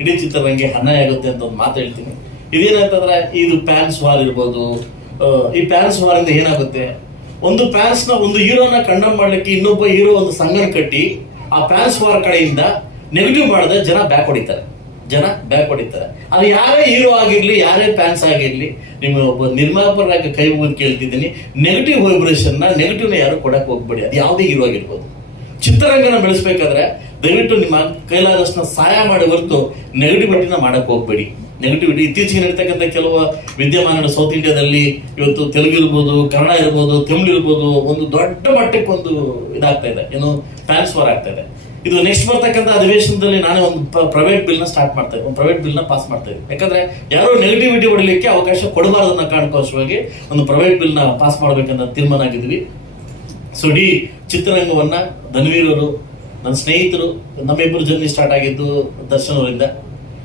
ಇಡೀ ಚಿತ್ರರಂಗಕ್ಕೆ ಅನ್ಯಾಯ ಆಗುತ್ತೆ ಅಂತ ಒಂದು ಮಾತು ಹೇಳ್ತೀನಿ. ಇದೇನಂತಂದ್ರೆ ಇದು ಪ್ಯಾನ್ಸ್ ವಾರ್ ಇರ್ಬೋದು. ಈ ಪ್ಯಾನ್ಸ್ ವಾರ್ ಇಂದ ಏನಾಗುತ್ತೆ, ಒಂದು ಪ್ಯಾನ್ಸ್ ನ ಒಂದು ಹೀರೋನ ಕಂಡಮ್ ಮಾಡ್ಲಿಕ್ಕೆ ಇನ್ನೊಬ್ಬ ಹೀರೋ ಒಂದು ಸಂಘನ ಕಟ್ಟಿ ಆ ಪ್ಯಾನ್ಸ್ ವಾರ್ ಕಡೆಯಿಂದ ನೆಗೆಟಿವ್ ಮಾಡಿದ್ರೆ ಜನ ಬ್ಯಾಕ್ ಹೊಡಿತಾರೆ. ಅದು ಯಾರೇ ಹೀರೋ ಆಗಿರ್ಲಿ, ಯಾರೇ ಫ್ಯಾನ್ಸ್ ಆಗಿರ್ಲಿ, ನಿಮ್ಮ ಒಬ್ಬ ನಿರ್ಮಾಪಕರಾಗಿ ಕೈ ಮುಗಿದು ಕೇಳ್ತಿದ್ದೀನಿ, ನೆಗೆಟಿವ್ ವೈಬ್ರೇಷನ್ ನೆಗೆಟಿವ್ ಯಾರು ಕೊಡಕ್ ಹೋಗ್ಬೇಡಿ. ಅದು ಯಾವುದೇ ಹೀರೋ ಆಗಿರ್ಬೋದು. ಚಿತ್ರರಂಗನ ಬೆಳೆಸ್ಬೇಕಾದ್ರೆ ದಯವಿಟ್ಟು ನಿಮ್ಮ ಕೈಲಾದಷ್ಟು ಸಹಾಯ ಮಾಡಿ ಹೊರತು ನೆಗೆಟಿವಿಟಿನ ಮಾಡಕ್ ಹೋಗ್ಬೇಡಿ. ನೆಗೆಟಿವಿಟಿ ಇತ್ತೀಚೆಗೆ ನಡೀತಕ್ಕಂಥ ಕೆಲವು ವಿದ್ಯಮಾನಗಳು ಸೌತ್ ಇಂಡಿಯಾದಲ್ಲಿ ಇವತ್ತು ತೆಲುಗು ಇರ್ಬೋದು, ಕನ್ನಡ ಇರ್ಬೋದು, ತಮಿಳು ಇರ್ಬೋದು, ಒಂದು ದೊಡ್ಡ ಮಟ್ಟಕ್ಕೆ ಒಂದು ಇದಾಗ್ತಾ ಇದೆ, ಏನು ಫ್ಯಾನ್ಸ್ ವಾರ್ ಆಗ್ತಾ ಇದೆ. ಇದು ನೆಕ್ಸ್ಟ್ ಬರ್ತಕ್ಕಂಥ ಅಧಿವೇಶನದಲ್ಲಿ ನಾನೇ ಒಂದು ಪ್ರೈವೇಟ್ ಬಿಲ್ ನ ಸ್ಟಾರ್ಟ್ ಮಾಡ್ತಾ ಇದ್ದೆ, ಒಂದು ಪ್ರೈವೇಟ್ ಬಿಲ್ ನ ಪಾಸ್ ಮಾಡ್ತಾ ಇದ್ದೆ. ಯಾಕಂದ್ರೆ ಯಾರು ನೆಗೆಟಿವಿಟಿ ಹೊಡಲಿಕ್ಕೆ ಅವಕಾಶ ಕೊಡಬಾರದನ್ನ ಕಾರಣಕ್ಕೋಸ್ಕರವಾಗಿ ಒಂದು ಪ್ರೈವೇಟ್ ಬಿಲ್ ನ ಪಾಸ್ ಮಾಡ್ಬೇಕಂತ ತೀರ್ಮಾನ ಆಗಿದ್ವಿ. ಸೊ ಇಡೀ ಚಿತ್ರರಂಗವನ್ನ ಧನ್ವೀರರು, ನನ್ನ ಸ್ನೇಹಿತರು, ನಮ್ಮಿಬ್ಬರು ಜರ್ನಿ ಸ್ಟಾರ್ಟ್ ಆಗಿದ್ದು ದರ್ಶನ್ ಅವರಿಂದ.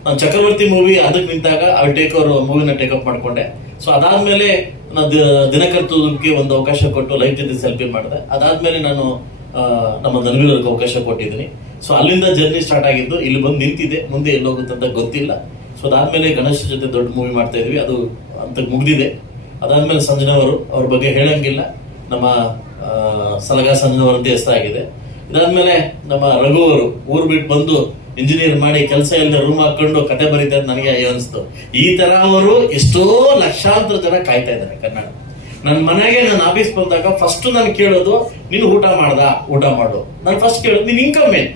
ನಾನು ಚಕ್ರವರ್ತಿ ಮೂವಿ ಅದಕ್ಕೆ ನಿಂತಾಗ ಅವ್ರು ಮೂವಿನ ಟೇಕಪ್ ಮಾಡ್ಕೊಂಡೆ. ಸೊ ಅದಾದ್ಮೇಲೆ ದಿನಕರ್ತೂದಕ್ಕೆ ಒಂದು ಅವಕಾಶ ಕೊಟ್ಟು ಲೈಫ್ ಜೊತೆ ಸೆಲ್ಫಿ ಮಾಡಿದೆ. ಅದಾದ್ಮೇಲೆ ನಾನು ನಮ್ಮ ಧನ್ವೀರರಿಗೆ ಅವಕಾಶ ಕೊಟ್ಟಿದ್ದೀನಿ. ಸೊ ಅಲ್ಲಿಂದ ಜರ್ನಿ ಸ್ಟಾರ್ಟ್ ಆಗಿದ್ದು ಇಲ್ಲಿ ಬಂದು ನಿಂತಿದೆ. ಮುಂದೆ ಎಲ್ಲೋಗುತ್ತೆ ಅಂತ ಗೊತ್ತಿಲ್ಲ. ಸೊ ಅದಾದ್ಮೇಲೆ ಗಣೇಶ್ ಜೊತೆ ದೊಡ್ಡ ಮೂವಿ ಮಾಡ್ತಾ ಇದ್ವಿ, ಅದು ಅಂತ ಮುಗ್ದಿದೆ. ಅದಾದ್ಮೇಲೆ ಸಂಜನವರು ಅವ್ರ ಬಗ್ಗೆ ಹೇಳಂಗಿಲ್ಲ, ನಮ್ಮ ಸಲಗಾ ಸಂಜನವರ್ ಅಂತ ಹೆಸರಾಗಿದೆ. ಇದಾದ್ಮೇಲೆ ನಮ್ಮ ರಘು ಅವರು ಊರ್ ಬಿಟ್ಟು ಬಂದು ಇಂಜಿನಿಯರ್ ಮಾಡಿ ಕೆಲಸ ಇಲ್ಲದೆ ರೂಮ್ ಹಾಕೊಂಡು ಕತೆ ಬರೀತಾರೆ. ನನಗೆ ಅನಿಸ್ತು, ಈ ತರ ಅವರು ಎಷ್ಟೋ ಲಕ್ಷಾಂತರ ಜನ ಕಾಯ್ತಾ ಇದ್ದಾರೆ ಕನ್ನಡ. ನನ್ನ ಮನೆಗೆ ನನ್ನ ಆಫೀಸ್ ಬಂದಾಗ ಫಸ್ಟ್ ನಾನು ಕೇಳೋದು, ನೀನು ಊಟ ಮಾಡು. ನಾನು ಫಸ್ಟ್ ಕೇಳೋದು, ನಿನ್ ಇನ್ಕಮ್ ಏನ್,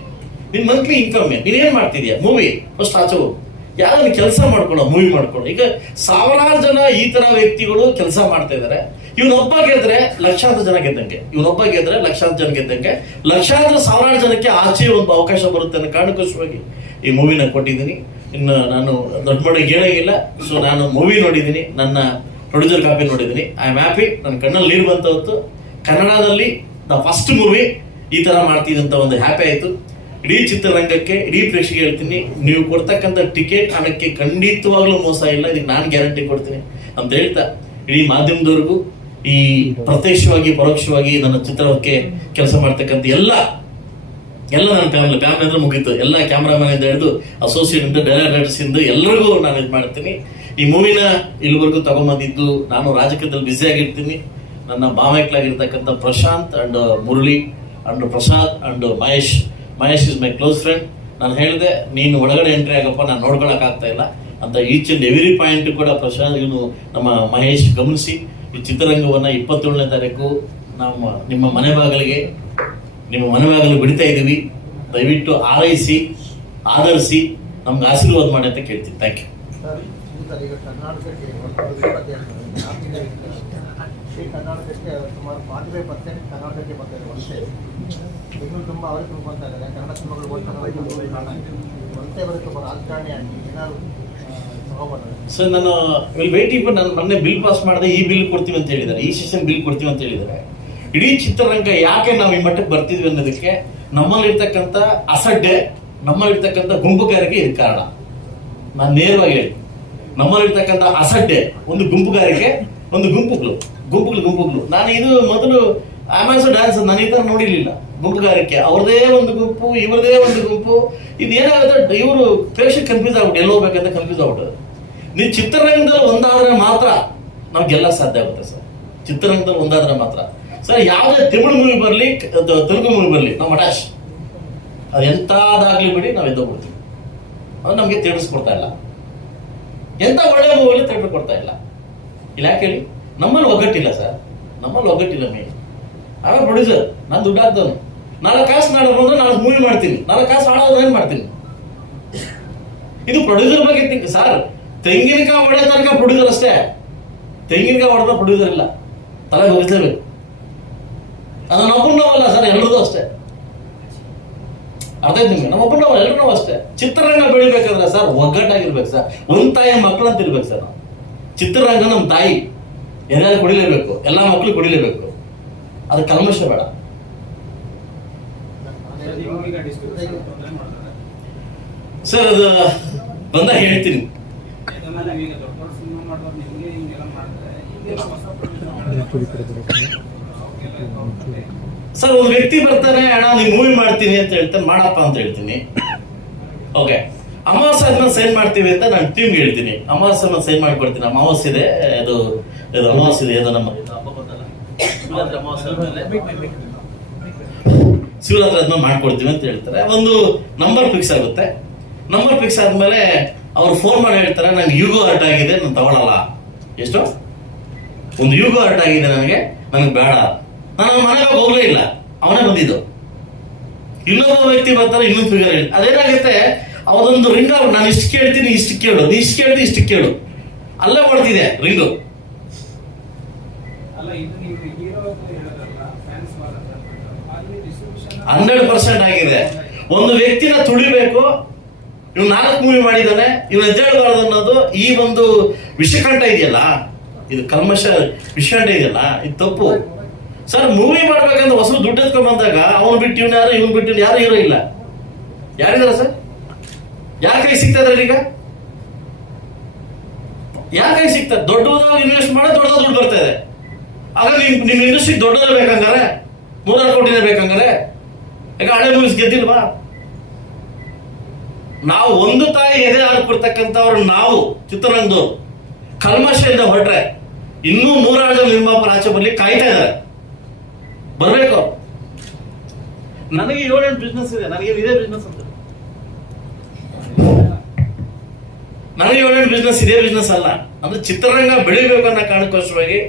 ನಿನ್ ಮಂತ್ಲಿ ಇನ್ಕಮ್ ಏನ್, ನೀನ್ ಏನ್ ಮಾಡ್ತಿದ್ಯಾ, ಮೂವಿ ಫಸ್ಟ್ ಆಚೆ ಹೋಗು, ಯಾರು ಕೆಲಸ ಮಾಡ್ಕೊಳ್ಳೋ, ಮೂವಿ ಮಾಡ್ಕೊಳ್ಳೋ. ಈಗ ಸಾವಿರಾರು ಜನ ಈ ತರ ವ್ಯಕ್ತಿಗಳು ಕೆಲಸ ಮಾಡ್ತಾ ಇದಾರೆ. ಇವನೊಬ್ಬ ಗೆದ್ರೆ ಲಕ್ಷಾಂತರ ಜನ ಗೆದ್ದಂಗೆ, ಲಕ್ಷಾಂತರ ಸಾವಿರಾರು ಜನಕ್ಕೆ ಆಚೆ ಒಂದು ಅವಕಾಶ ಬರುತ್ತೆ ಅನ್ನೋ ಕಾರಣಕ್ಕೋಸ್ಕರವಾಗಿ ಈ ಮೂವಿನ ಕೊಟ್ಟಿದ್ದೀನಿ. ಇನ್ನು ನಾನು ದೊಡ್ಡ ಮಟ್ಟಿಗೆ ಹೇಳಂಗಿಲ್ಲ. ಸೊ ನಾನು ಮೂವಿ ನೋಡಿದ್ದೀನಿ, ನನ್ನ ಪ್ರೊಡ್ಯೂಸರ್ ಕಾಪಿ ನೋಡಿದ್ದೀನಿ. I am happy. ನನ್ನ ಕಣ್ಣಲ್ಲಿ ನೀರು ಬಂತ ಹೊತ್ತು ಕನ್ನಡದಲ್ಲಿ ದ ಫಸ್ಟ್ ಮೂವಿ ಈ ತರ ಮಾಡ್ತಿದ್ದಂತ ಒಂದು ಹ್ಯಾಪಿ ಆಯ್ತು. ಇಡೀ ಚಿತ್ರರಂಗಕ್ಕೆ, ಇಡೀ ಪ್ರೇಕ್ಷೆಗೆ ಹೇಳ್ತೀನಿ, ನೀವು ಕೊಡ್ತಕ್ಕಂಥ ಟಿಕೆಟ್ ಹಣಕ್ಕೆ ಖಂಡಿತವಾಗ್ಲೂ ಮೋಸ ಇಲ್ಲ, ಇದಕ್ಕೆ ನಾನು ಗ್ಯಾರಂಟಿ ಕೊಡ್ತೀನಿ ಅಂತ ಹೇಳ್ತಾ, ಇಡೀ ಮಾಧ್ಯಮದವರೆಗೂ, ಈ ಪ್ರತ್ಯಕ್ಷವಾಗಿ ಪರೋಕ್ಷವಾಗಿ ನನ್ನ ಚಿತ್ರಕ್ಕೆ ಕೆಲಸ ಮಾಡ್ತಕ್ಕಂಥ ಎಲ್ಲ ನನ್ನ ಫ್ಯಾಮಿಲಿ ಅಂದ್ರೆ ಮುಗೀತು, ಎಲ್ಲ ಕ್ಯಾಮ್ರಾಮನ್ ಇಂದ ಹಿಡಿದು ಅಸೋಸಿಯೇಟ್ ಇಂದ ಡೈರೆಕ್ಟರ್ಸ್ ಇಂದ ಎಲ್ಲರಿಗೂ ನಾನು ಇದು ಮಾಡ್ತೀನಿ. ಈ ಮೂವಿನ ಇಲ್ಲಿವರೆಗೂ ತಗೊಂಬಂದಿದ್ದು, ನಾನು ರಾಜಕೀಯದಲ್ಲಿ ಬ್ಯುಸಿ ಆಗಿರ್ತೀನಿ. ನನ್ನ ಭಾವೈಕ್ಲಾಗಿರ್ತಕ್ಕಂಥ Prashanth and Murali and Prasad and Mahesh is my close friend. ನಾನು ಹೇಳಿದೆ, ನೀನು ಒಳಗಡೆ ಎಂಟ್ರಿ ಆಗಪ್ಪ, ನಾನು ನೋಡ್ಕೊಳಕ್ ಆಗ್ತಾ ಇಲ್ಲ ಅಂತ. ಈಚ್ ಅಂಡ್ ಎವ್ರಿ ಪಾಯಿಂಟ್ ಕೂಡ ಪ್ರಶಾಂತ್ ನಮ್ಮ ಮಹೇಶ್ ಗಮನಿಸಿ ಈ ಚಿತ್ರರಂಗವನ್ನ 27ನೇ ತಾರೀಕು ನಿಮ್ಮ ಮನೆ ಬಾಗಿಲಿಗೆ ಬಿಡ್ತಾ ಇದೀವಿ. ದಯವಿಟ್ಟು ಆರೈಸಿ, ಆಧರಿಸಿ, ನಮ್ಗೆ ಆಶೀರ್ವಾದ ಮಾಡಿ ಅಂತ ಕೇಳ್ತೀನಿ. Thank you. ಕರ್ನಾಟಕಕ್ಕೆ ಸುಮಾರು 45% ಕರ್ನಾಟಕಕ್ಕೆ ಬರ್ತಾರೆ ವಲಸೆ. ಬೆಂಗಳೂರು ತುಂಬ ಅವರಿಗೆ ತುಂಬ್ಕೊತಾ ಇದ್ದಾರೆ. ಕನ್ನಡ ಸಿನಿಮಾಗಳು ವಲಸೆ ಬರೋಕ್ಕೆ ಒಬ್ಬ ರಾಜಕಾರಣಿಯಾಗಿ ಏನಾದ್ರು ಸರ್, ನಾನು ಮೊನ್ನೆ ಬಿಲ್ ಪಾಸ್ ಮಾಡಿದೆ, ಈ ಬಿಲ್ ಕೊಡ್ತೀವಿ ಅಂತ ಹೇಳಿದ್ದಾರೆ, ಈ ಸೆಷನ್ ಬಿಲ್ ಕೊಡ್ತೀವಿ ಅಂತ ಹೇಳಿದ್ದಾರೆ. ಇಡೀ ಚಿತ್ರರಂಗ ಯಾಕೆ ನಾವು ಈ ಮಟ್ಟಕ್ಕೆ ಬರ್ತಿದ್ವಿ ಅನ್ನೋದಕ್ಕೆ ನಮ್ಮಲ್ಲಿರ್ತಕ್ಕಂಥ ಅಸಡ್ಡೆ, ನಮ್ಮಲ್ಲಿರ್ತಕ್ಕಂಥ ಗುಂಪುಗಾರಿಕೆ ಇದು ಕಾರಣ. ನಾನು ನೇರವಾಗಿ ಹೇಳಿ, ನಮ್ಮಲ್ಲಿರ್ತಕ್ಕಂಥ ಅಸಡ್ಡೆ, ಒಂದು ಗುಂಪುಗಾರಿಕೆ, ಒಂದು ಗುಂಪುಗಳು. ನಾನು ಇದು ಮೊದಲು ಆಮೇಲೆ ಡ್ಯಾನ್ಸ್ ನಾನು ಈ ತರ ನೋಡಿರ್ಲಿಲ್ಲ. ಗುಂಪುಗಾರಿಕೆ, ಅವ್ರದೇ ಒಂದು ಗುಂಪು, ಇವ್ರದೇ ಒಂದು ಗುಂಪು. ಇದೇನಾಗುತ್ತೆ, ಇವರು ಪ್ರೇಕ್ಷಕ ಕನ್ಫ್ಯೂಸ್ ಆಗ್ಬಿಟ್ಟು ಎಲ್ಲಿ ಹೋಗ್ಬೇಕಂತ ಕನ್ಫ್ಯೂಸ್ ಆಗ್ಬಿಟ್ಟು. ನೀವು ಚಿತ್ರರಂಗದಲ್ಲಿ ಒಂದಾದ್ರೆ ಮಾತ್ರ ನಾವು ಗೆಲ್ಲಕ್ಕೆ ಸಾಧ್ಯ ಆಗುತ್ತೆ ಸರ್. ಚಿತ್ರರಂಗದಲ್ಲಿ ಒಂದಾದ್ರೆ ಮಾತ್ರ ಸರ್. ಯಾವುದೇ ತಮಿಳು ಮೂವಿ ಬರಲಿ, ತೆಲುಗು ಮೂವಿ ಬರಲಿ, ನಾವು ಅಟ್ಯಾಚ್, ಅದು ಎಂತಾದಾಗ್ಲಿ ಬಿಡಿ, ನಾವು ಎದ್ದೋಗ್ಬಿಡ್ತೀವಿ. ಅದು ನಮಗೆ ತಿಳಿಸ್ಕೊಡ್ತಾ ಇಲ್ಲ. ಎಂತ ಒಳ್ಳೆ ಮೂವಿಲಿ ತಿಳ್ಕೊಂಡು ಕೊಡ್ತಾ ಇಲ್ಲ. ಇಲ್ಲ ಯಾಕೆ ಹೇಳಿ, ನಮ್ಮಲ್ಲಿ ಒಗ್ಗಟ್ಟಿಲ್ಲ ಸರ್, ನಮ್ಮಲ್ಲಿ ಒಗ್ಗಟ್ಟಿಲ್ಲ. ಮೇನ್ ಆಮೇಲೆ ಪ್ರೊಡ್ಯೂಸರ್, ನಾನು ದುಡ್ಡು ಹಾಕ್ದವನು, 4 ಕಾಸು ನಾಳೆ ಬಂದ್ರೆ 4 ಮೂವಿ ಮಾಡ್ತೀನಿ, 4 ಕಾಸು ಹಾಳಾದ್ರೆ ಏನ್ ಮಾಡ್ತೀನಿ. ಇದು ಪ್ರೊಡ್ಯೂಸರ್ ಬಗ್ಗೆ ತಿಂಕ್ ಸರ್. ತೆಂಗಿನಕಾಯಿ ಹೊಡೆ ತನಕ ಪ್ರೊಡ್ಯೂಸರ್ ಅಷ್ಟೇ, ತೆಂಗಿನಕಾಯಿ ಹೊಡೆದ ಪ್ರೊಡ್ಯೂಸರ್ ಇಲ್ಲ, ತಲೆ ಹೋಗಿಸ್ಲೇಬೇಕು. ಅದು ನಮ್ಮೊಬ್ಬನವಲ್ಲ ಸರ್, ಎಲ್ಲರದು ಅಷ್ಟೇ. ಅರ್ಥ ಆಯ್ತು ನಿಮ್ಗೆ? ನಮ್ಮೊಬ್ಬನವಲ್ಲ, ಎಲ್ಲರೂ ಅಷ್ಟೇ. ಚಿತ್ರರಂಗ ಬೆಳಿಬೇಕಂದ್ರೆ ಸರ್ ಒಗ್ಗಟ್ಟಾಗಿರ್ಬೇಕು ಸರ್. ಒಂದ್ ತಾಯಿಯ ಮಕ್ಕಳು ಅಂತ ಇರ್ಬೇಕು ಸರ್. ನಾವು ಚಿತ್ರರಂಗ ನಮ್ಮ ತಾಯಿ, ಏನಾದ್ರು ಕುಡಿಲೇಬೇಕು, ಎಲ್ಲಾ ಮಕ್ಕಳು ಕುಡಿಲೇಬೇಕು. ಅದು ಕಲ್ಮಶ ಬೇಡ ಸರ್. ಅದು ಬಂದಾಗ ಹೇಳ್ತೀನಿ ಸರ್. ಒಂದು ವ್ಯಕ್ತಿ ಬರ್ತಾನೆ, ಅಣ್ಣ ನೀವು ಮೂವಿ ಮಾಡ್ತೀನಿ ಅಂತ ಹೇಳ್ತಾನೆ, ಮಾಡಪ್ಪ ಅಂತ ಹೇಳ್ತೀನಿ. ಓಕೆ, ಅಮಾವಾಸ್ಯೆ ಆದ್ಮೇಲೆ ಸೈನ್ ಮಾಡ್ತೀವಿ ಅಂತ ನಾನು ಟೀಮ್ಗೆ ಹೇಳ್ತೀನಿ. ಅಮಾವಾಸ್ಯೆ ಸೈನ್ ಮಾಡ್ಕೊಡ್ತೀನಿ. ಅಮಾವಾಸ್ಯೆ ಇದೆ, ಅದು ಅಮಾವಾಸ್ಯೆ ಇದೆ, ಅದು ನಮ್ಮ ಹಬ್ಬ ಬಂದಲ್ಲ, ಶಿವರಾತ್ರಿ ಅಮಾವಾಸ್ಯೆ ಆದ್ಮೇಲೆ ಶಿವರಾತ್ರಿ ಆದ್ಮೇಲೆ ಮಾಡ್ಕೊಡ್ತೀವಿ ಅಂತ ಹೇಳ್ತಾರೆ. ಒಂದು ನಂಬರ್ ಫಿಕ್ಸ್ ಆಗುತ್ತೆ. ನಂಬರ್ ಫಿಕ್ಸ್ ಆದ್ಮೇಲೆ ಅವ್ರು ಫೋನ್ ಮಾಡಿ ಹೇಳ್ತಾರೆ, ನಂಗೆ ಯೂಗೋ ಹರ್ಟ್ ಆಗಿದೆ, ನಾನು ತಗೊಳಲ್ಲ. ಎಷ್ಟು? ಒಂದು ಯೂಗೋ ಹರ್ಟ್ ಆಗಿದೆ ನನಗೆ ಬೇಡ. ನಾನು ಮನೆಗೆ ಹೋಗ್ಲೇ ಇಲ್ಲ, ಅವನೇ ಬಂದಿದ್ದು. ಇನ್ನೊಬ್ಬ ವ್ಯಕ್ತಿ ಬರ್ತಾರೆ, ಇನ್ನೊಂದು ಫಿಗರ್ ಹೇಳಿ. ಅದೇನಾಗುತ್ತೆ, ಅವದೊಂದು ರಿಂಗ್ ಔಟ್. ನಾನು ಇಷ್ಟು ಕೇಳ್ತೀನಿ, ಇಷ್ಟು ಕೇಳು, ನೀ ಇಷ್ಟು ಕೇಳ್ತೀನಿ, ಇಷ್ಟು ಕೇಳು, ಅಲ್ಲೇ ಮಾಡ್ತಿದೆ ರಿಂಗು. 100% ಆಗಿದೆ. ಒಂದು ವ್ಯಕ್ತಿನ ತುಳಿಬೇಕು, ಇವ್ 4 ಮೂವಿ ಮಾಡಿದಾನೆ, ಇವ್ ಎದ್ದೇಳಬಾರ್ದು ಅನ್ನೋದು ಈ ಒಂದು ವಿಷಕಂಠ ಇದೆಯಲ್ಲ, ಇದು ಕಲ್ಮಶ ವಿಷಕಂಠ ಇದೆಯಲ್ಲ, ಇದು ತಪ್ಪು ಸರ್. ಮೂವಿ ಮಾಡ್ಬೇಕಂದ್ರೆ ಹೊಸ ದುಡ್ಡು ಎತ್ಕೊಂಡ್ ಬಂದಾಗ ಅವನು ಬಿಟ್ಟು ಇವ್ನು ಯಾರು, ಇವನ್ ಬಿಟ್ಟು ಯಾರು ಹೀರೋ ಇಲ್ಲ. ಯಾರಿದಾರ ಸರ್? ಯಾರ ಕೈ ಸಿಗ್ತಾ ಇದ್ರೆ ಈಗ? ಯಾರ ಕೈ ಸಿಗ್ತದೆ? ದೊಡ್ಡದಾಗಿ ಇನ್ವೆಸ್ಟ್ ಮಾಡಿ ದೊಡ್ಡ ದುಡ್ಡು ಬರ್ತಾ ಇದೆ. ಆಗ ನಿಮ್ ಇಂಡಸ್ಟ್ರಿ ದೊಡ್ಡದೇ ಬೇಕಂಗಾರೆ, 100 ಕೋಟಿನೇ ಬೇಕಂಗಾರೆ, ಈಗ ಹಳೆ ಮೂವೀಸ್ ಗೆದ್ದಿಲ್ವಾ? ನಾವು ಒಂದು ತಾಯಿ ಎದೆ ಹಾಲು ಕೊಡ್ತಕ್ಕಂಥವ್ರು ನಾವು ಚಿತ್ರರಂಗದವ್ರು ಕಲ್ಮಶದಿಂದ ಹೊರಟ್ರೆ ಇನ್ನೂ 100 ಜನ ನಿರ್ಮಾಪಕರು ಆಚೆ ಬರ್ಲಿಕ್ಕೆ ಕಾಯ್ತಾ ಇದ್ದಾರೆ, ಬರ್ಬೇಕು. ನನಗೆ 7-8 ಬಿಸ್ನೆಸ್ ಇದೆ, ನನಗೆ ಇದೇ ಬಿಸ್ನೆಸ್ ಅಂತ. ನನಗೆ 7-8 ಬಿಸ್ನೆಸ್ ಇದೇ ಬಿಸ್ನೆಸ್ ಅಲ್ಲ. ಅಂದ್ರೆ ಚಿತ್ರರಂಗ ಬೆಳಿಬೇಕು ಅನ್ನೋ ಕಾರಣಕ್ಕೋಸ್ಕರವಾಗಿ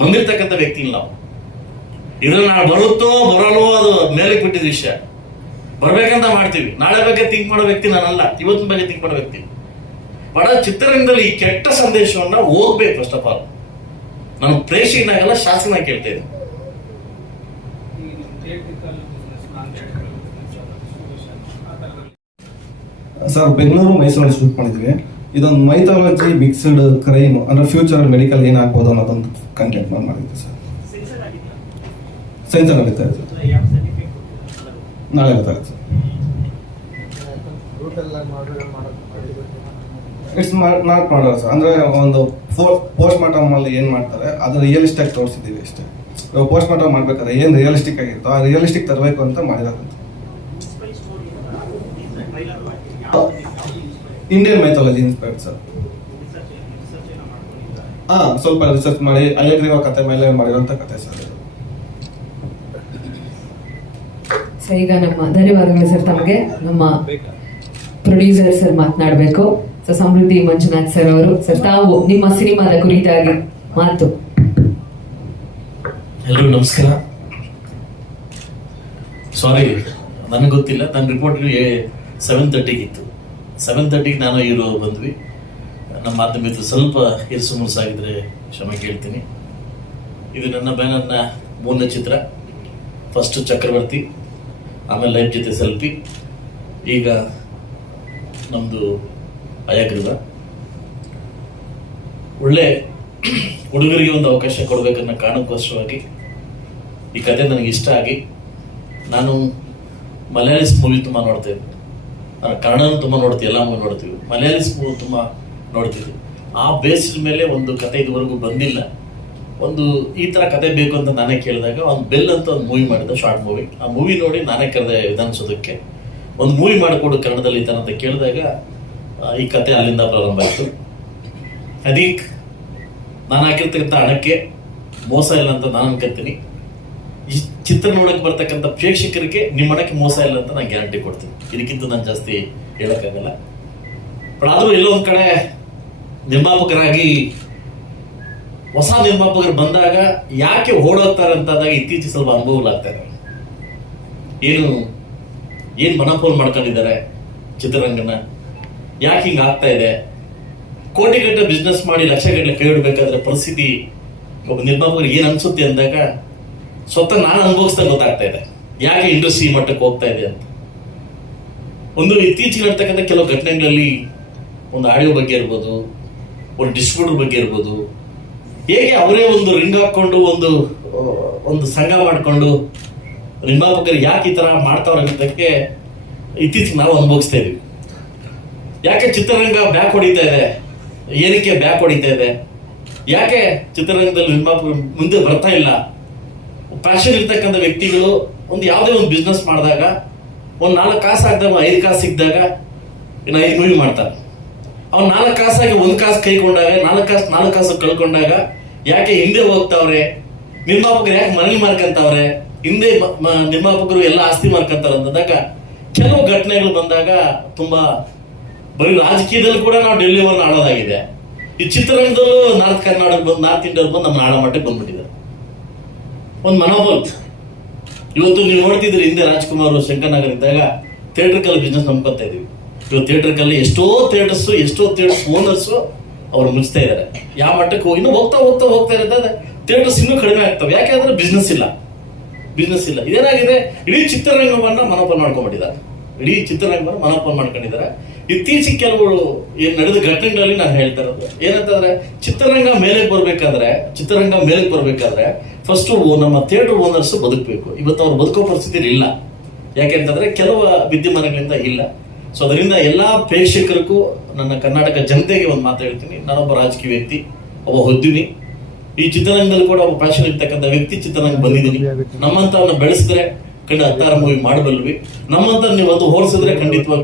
ಬಂದಿರ್ತಕ್ಕಂಥ ವ್ಯಕ್ತಿ ಇಲ್ಲ ನಾವು. ಇದ್ರಲ್ಲಿ ನಾವು ಬರುತ್ತೋ ಬರಲ್ವೋ ಅದು ಮೇಲೆ ಬಿಟ್ಟಿದ ವಿಷಯ. ಬರ್ಬೇಕಂತ ಮಾಡ್ತೀವಿ. ನಾಳೆ ಬಗ್ಗೆ ಥಿಂಕ್ ಮಾಡೋ ವ್ಯಕ್ತಿ ನಾನಲ್ಲ, ಇವತ್ತಿನ ಬಗ್ಗೆ ಥಿಂಕ್ ಮಾಡೋ ವ್ಯಕ್ತಿ. ಬಡ ಚಿತ್ರರಂಗದಲ್ಲಿ ಈ ಕೆಟ್ಟ ಸಂದೇಶವನ್ನ ಹೋಗ್ಬೇಕು. ಫಸ್ಟ್ ಆಫ್ ಆಲ್ ನಾನು ಪ್ರೇಕ್ಷಕನಾಗೆಲ್ಲ ಶಾಸನ ಕೇಳ್ತಾ ಇದ್ದೀನಿ. ಸರ್, ಬೆಂಗಳೂರು ಮೈಸೂರಲ್ಲಿ ಶೂಟ್ ಮಾಡಿದ್ವಿ. ಇದೊಂದು ಮೈಥಾಲಜಿ ಮಿಕ್ಸ್ಡ್ ಕ್ರೈಮ್ ಅಂದ್ರೆ ಫ್ಯೂಚರ್ ಮೆಡಿಕಲ್ ಏನಾಗ್ಬೋದು ಅನ್ನೋದೊಂದು ಕಂಟೆಂಟ್ ನಾವು ಮಾಡಿದ್ವಿ ಸರ್. ಸೆನ್ಸರ್ ನಡೀತಾ ಇದೆ ಸರ್, ನಾಳೆ ಗೊತ್ತಾಗುತ್ತೆ ಸರ್. ಇಟ್ಸ್ ನಾಟ್ ಮಾಡೋದು ಸರ್. ಅಂದ್ರೆ ಒಂದು ಪೋಸ್ಟ್ ಮಾರ್ಟಮ್ ಅಲ್ಲಿ ಏನ್ ಮಾಡ್ತಾರೆ ಅದು ರಿಯಲಿಸ್ಟಿಕ್ ಆಗಿ ತೋರಿಸಿದೀವಿ ಅಷ್ಟೇ. ಪೋಸ್ಟ್ ಮಾರ್ಟಮ್ ಮಾಡ್ಬೇಕಾದ್ರೆ ಏನ್ ರಿಯಲಿಸ್ಟಿಕ್ ಆಗಿರುತ್ತೋ ಆ ರಿಯಲಿಸ್ಟಿಕ್ ತರಬೇಕು ಅಂತ ಮಾಡಿರೋದು. Indian mythology inspired sir. ಸ್ವಲ್ಪ ರಿಸರ್ಚ್ ಮಾಡಿ ಅಯ್ಯಗ್ರೀವ ಕತೆ ಮೇಲೆ ಮಾಡಿರೋಂಥ ಕತೆ ಸರ್. ಸರ್, ಈಗ ನಮ್ಮ ಧನ್ಯವಾದಗಳು ಸರ್ ತಮಗೆ. ನಮ್ಮ ಪ್ರೊಡ್ಯೂಸರ್ ಸರ್ ಮಾತನಾಡಬೇಕು. ಸರ್, ಸಮೃದ್ಧಿ ಮಂಜುನಾಥ್ ಸರ್ ಅವರು. ಸರ್, ತಾವು ನಿಮ್ಮ ಸಿನಿಮಾದ ಕುರಿತಾಗಿ ಮಾತು. ಎಲ್ರಿಗೂ ನಮಸ್ಕಾರ. ಸಾರಿ, ನನಗೆ ಗೊತ್ತಿಲ್ಲ. ನನ್ನ ರಿಪೋರ್ಟ್ 7:30 ಇತ್ತು. 7:30 ನಾನು ಹೀರೋ ಬಂದ್ವಿ. ನಮ್ಮ ಮಾಧ್ಯಮಿಕರು ಸ್ವಲ್ಪ ಇರ್ಸು ಮುರ್ಸಾಗಿದ್ರೆ ಕ್ಷಮೆ ಕೇಳ್ತೀನಿ. ಇದು ನನ್ನ ಬ್ಯಾನರ್ನ 3ನೇ ಚಿತ್ರ. ಫಸ್ಟ್ ಚಕ್ರವರ್ತಿ, ಆಮೇಲೆ ಲೈಫ್ ಜೊತೆ ಸೆಲ್ಫಿ, ಈಗ ನಮ್ಮದು ಅಯಗ್ರೀವ. ಒಳ್ಳೆ ಹುಡುಗರಿಗೆ ಒಂದು ಅವಕಾಶ ಕೊಡಬೇಕನ್ನೋ ಕಾರಣಕ್ಕೋಸ್ಕರವಾಗಿ ಈ ಕತೆ ನನಗೆ ಇಷ್ಟ ಆಗಿ, ನಾನು ಮಲಯಾಳಿಸ್ ಮೂವಿ ತುಂಬ ನೋಡ್ತೇನೆ, ಕನ್ನಡನೂ ತುಂಬ ನೋಡ್ತೀವಿ, ಎಲ್ಲ ಮೂವಿ ನೋಡ್ತೀವಿ, ಮಲಯಾಳಿಸ್ ಮೂವಿ ತುಂಬ ನೋಡ್ತೀವಿ. ಆ ಬೇಸಿಸ್ ಮೇಲೆ ಒಂದು ಕತೆ ಇದುವರೆಗೂ ಬಂದಿಲ್ಲ. ಒಂದು ಈ ಥರ ಕತೆ ಬೇಕು ಅಂತ ನಾನೇ ಕೇಳಿದಾಗ ಒಂದು ಬೆಲ್ ಅಂತ ಒಂದು ಮೂವಿ ಮಾಡಿದ್ದೆ, ಶಾರ್ಟ್ ಮೂವಿ. ಆ ಮೂವಿ ನೋಡಿ ನಾನೇ ಕರೆದೆ ವಿಧಾನಸೌಧಕ್ಕೆ, ಒಂದು ಮೂವಿ ಮಾಡಿಕೊಡು ಕನ್ನಡದಲ್ಲಿ ಈ ಥರ ಅಂತ ಕೇಳಿದಾಗ ಈ ಕತೆ ಅಲ್ಲಿಂದ ಪ್ರಾರಂಭ ಆಯಿತು. ಅದಕ್ಕೆ ನಾನು ಹಾಕಿರ್ತಕ್ಕಂಥ ಹಣಕ್ಕೆ ಮೋಸ ಇಲ್ಲ ಅಂತ ನಾನು ಅನ್ಕೊತೀನಿ. ಈ ಚಿತ್ರ ನೋಡಕ್ಕೆ ಬರ್ತಕ್ಕಂಥ ಪ್ರೇಕ್ಷಕರಿಗೆ ನಿಮ್ಮ ಹಣಕ್ಕೆ ಮೋಸ ಇಲ್ಲ ಅಂತ ನಾನು ಗ್ಯಾರಂಟಿ ಕೊಡ್ತೀನಿ. ಇದಕ್ಕಿಂತ ನಾನು ಜಾಸ್ತಿ ಹೇಳೋಕ್ಕಾಗಲ್ಲ. ಬಟ್ ಆದರೂ ಎಲ್ಲೋ ಒಂದು ಕಡೆ ನಿರ್ಮಾಪಕರಾಗಿ ಹೊಸ ನಿರ್ಮಾಪಕರು ಬಂದಾಗ ಯಾಕೆ ಓಡೋಗ್ತಾರೆ ಅಂತಾದಾಗ ಇತ್ತೀಚೆಗೆ ಸ್ವಲ್ಪ ಅನುಭವಗಳಾಗ್ತಾರೆ. ಏನು ಮನಪೋಲ್ ಮಾಡ್ಕೊಂಡಿದ್ದಾರೆ ಚಿತ್ರರಂಗನ, ಯಾಕೆ ಹಿಂಗೆ ಆಗ್ತಾ ಇದೆ? ಕೋಟಿಗಟ್ಟಲೆ ಬಿಸ್ನೆಸ್ ಮಾಡಿ ಲಕ್ಷಗಟ್ಟಲೆ ಕೈ ಇಡಬೇಕಾದ್ರೆ ಪರಿಸ್ಥಿತಿ ಒಬ್ಬ ನಿರ್ಮಾಪಕರಿಗೆ ಏನು ಅನ್ಸುತ್ತೆ ಅಂದಾಗ ಸ್ವತಃ ನಾನು ಅನುಭವಿಸ್ದಂಗೆ ಗೊತ್ತಾಗ್ತಾ ಇದೆ ಯಾಕೆ ಇಂಡಸ್ಟ್ರಿ ಮಟ್ಟಕ್ಕೆ ಹೋಗ್ತಾ ಇದೆ ಅಂತ. ಒಂದು ಇತ್ತೀಚೆಗೆ ನಡ್ತಕ್ಕಂಥ ಕೆಲವು ಘಟನೆಗಳಲ್ಲಿ ಒಂದು ಆಡಿಯೋ ಬಗ್ಗೆ ಇರ್ಬೋದು, ಒಂದು ಡಿಸ್ಟ್ರಿಬ್ಯೂಟರ್ ಬಗ್ಗೆ ಇರ್ಬೋದು, ಹೇಗೆ ಅವರೇ ಒಂದು ರಿಂಗ್ ಹಾಕೊಂಡು ಒಂದು ಸಂಘ ಮಾಡಿಕೊಂಡು ನಿರ್ಮಾಪಕರು ಯಾಕೆ ಈ ಥರ ಮಾಡ್ತಾವ್ರೆ ಅನ್ನೋದಕ್ಕೆ ಇತ್ತೀಚೆಗೆ ನಾವು ಅನುಭವಿಸ್ತಾ ಇದೀವಿ. ಯಾಕೆ ಚಿತ್ರರಂಗ ಬ್ಯಾಕ್ ಹೊಡಿತಾ ಇದೆ, ಏನಕ್ಕೆ ಬ್ಯಾಕ್ ಹೊಡಿತಾ ಇದೆ, ಯಾಕೆ ಚಿತ್ರರಂಗದಲ್ಲಿ ನಿರ್ಮಾಪಕರು ಮುಂದೆ ಬರ್ತಾ ಇಲ್ಲ? ಪ್ಯಾಷನ್ ಇರ್ತಕ್ಕಂಥ ವ್ಯಕ್ತಿಗಳು ಒಂದು ಯಾವುದೇ ಒಂದು ಬಿಸ್ನೆಸ್ ಮಾಡಿದಾಗ ಒಂದು 4 ಕಾಸು ಹಾಕಿದಾಗ 5 ಕಾಸು ಸಿಕ್ಕಿದಾಗ ಇನ್ನು 5 ಮೂವಿ ಮಾಡ್ತಾರೆ. ಅವ್ನು 4 ಕಾಸಾಗಿ 1 ಕಾಸು ಕೈಕೊಂಡಾಗ 4 ಕಾಸು ಕಳ್ಕೊಂಡಾಗ ಯಾಕೆ ಹಿಂದೆ ಹೋಗ್ತಾವ್ರೆ, ನಿರ್ಮಾಪಕರು ಯಾಕೆ ಮನೇಲಿ ಮಾರ್ಕಂತಾವ್ರೆ, ಹಿಂದೆ ನಿರ್ಮಾಪಕರು ಎಲ್ಲ ಆಸ್ತಿ ಮಾರ್ಕಂತಾರೆ ಅಂತಂದಾಗ ಕೆಲವು ಘಟನೆಗಳು ಬಂದಾಗ ತುಂಬಾ ಬರೀ ರಾಜಕೀಯದಲ್ಲಿ ಕೂಡ ನಾವು ಡೆಲ್ಲಿವರೆಗೆ ಆಡೋದಾಗಿದೆ. ಈ ಚಿತ್ರರಂಗದಲ್ಲೂ ನಾರ್ತ್ ಕರ್ನಾಟಕ ಬಂದು ನಾರ್ತ್ ಇಂಡಿಯಾದಲ್ಲಿ ಬಂದು ನಮ್ಮ ಆಡೋ ಮಟ್ಟಕ್ಕೆ ಬಂದ್ಬಿಟ್ಟಿದ್ದಾರೆ. ಒಂದು ಮನೋಬಲ್ ಇವತ್ತು ನೀವು ನೋಡ್ತಿದ್ರಿ, ಹಿಂದೆ ರಾಜ್ಕುಮಾರ್ ಶಂಕರ್ನಗರ್ ಇದ್ದಾಗ ಥಿಯೇಟ್ರಿಕಲ್ ಬಿಸ್ನೆಸ್ ನಂಬ್ಕೊತಾ ಇದೀವಿ. ಇವತ್ತು ಥಿಯೇಟ್ರಿಕಲ್ಲಿ ಎಷ್ಟೋ ಥಿಯೇಟರ್ಸ್ ಓನರ್ಸ್ ಅವ್ರು ಮುಚ್ತಾ ಇದ್ದಾರೆ. ಯಾವ ಮಟ್ಟಕ್ಕೆ ಇನ್ನೂ ಹೋಗ್ತಾ ಇರೋದಾದ್ರೆ ಥಿಯೇಟರ್ಸ್ ಇನ್ನೂ ಕಡಿಮೆ ಆಗ್ತವೆ. ಯಾಕೆಂದ್ರೆ ಬಿಸ್ನೆಸ್ ಇಲ್ಲ. ಇದೇನಾಗಿದೆ, ಇಡೀ ಚಿತ್ರರಂಗವನ್ನ ಮನೋಪಲ್ ಮಾಡ್ಕೊಂಡಿದ್ದಾರೆ. ಇತ್ತೀಚೆಗೆ ಕೆಲವು ಏನ್ ನಡೆದ ಘಟನೆಗಳಲ್ಲಿ ನಾನು ಹೇಳ್ತಾ ಇರೋದು ಏನಂತಂದ್ರೆ, ಚಿತ್ರರಂಗ ಮೇಲೆಗೆ ಬರ್ಬೇಕಾದ್ರೆ ಫಸ್ಟ್ ನಮ್ಮ ಥಿಯೇಟರ್ ಓನರ್ಸ್ ಬದುಕಬೇಕು. ಇವತ್ತು ಅವ್ರು ಬದುಕೋ ಪರಿಸ್ಥಿತಿ ಇಲ್ಲ. ಯಾಕೆಂತಂದ್ರೆ ಕೆಲವು ವಿದ್ಯಮಾನಗಳಿಂದ ಇಲ್ಲ. ಸೊ ಅದರಿಂದ ಎಲ್ಲಾ ಪ್ರೇಕ್ಷಕರಿಗೂ, ನನ್ನ ಕರ್ನಾಟಕ ಜನತೆಗೆ ಒಂದು ಮಾತು ಹೇಳ್ತೀನಿ. ನಾನೊಬ್ಬ ರಾಜಕೀಯ ವ್ಯಕ್ತಿ, ಒಬ್ಬ ಉದ್ಯಮಿ, ಈ ಚಿತ್ರರಂಗದಲ್ಲಿ ಕೂಡ ಒಬ್ಬ ಪ್ಯಾಷನ್ ಇರ್ತಕ್ಕಂಥ ವ್ಯಕ್ತಿ ಚಿತ್ರರಂಗ ಬಂದಿದ್ದೀನಿ. ನಮ್ಮಂತವನ್ನ ಬೆಳೆಸಿದ್ರೆ ಖಂಡಿತ 16 ಮೂವಿ ಮಾಡಬಲ್ವಿ. ನಮ್ಮಂತ ನೀವು ಅದು ಹೋಲಿಸಿದ್ರೆ ಖಂಡಿತವಾಗ್ಲೂ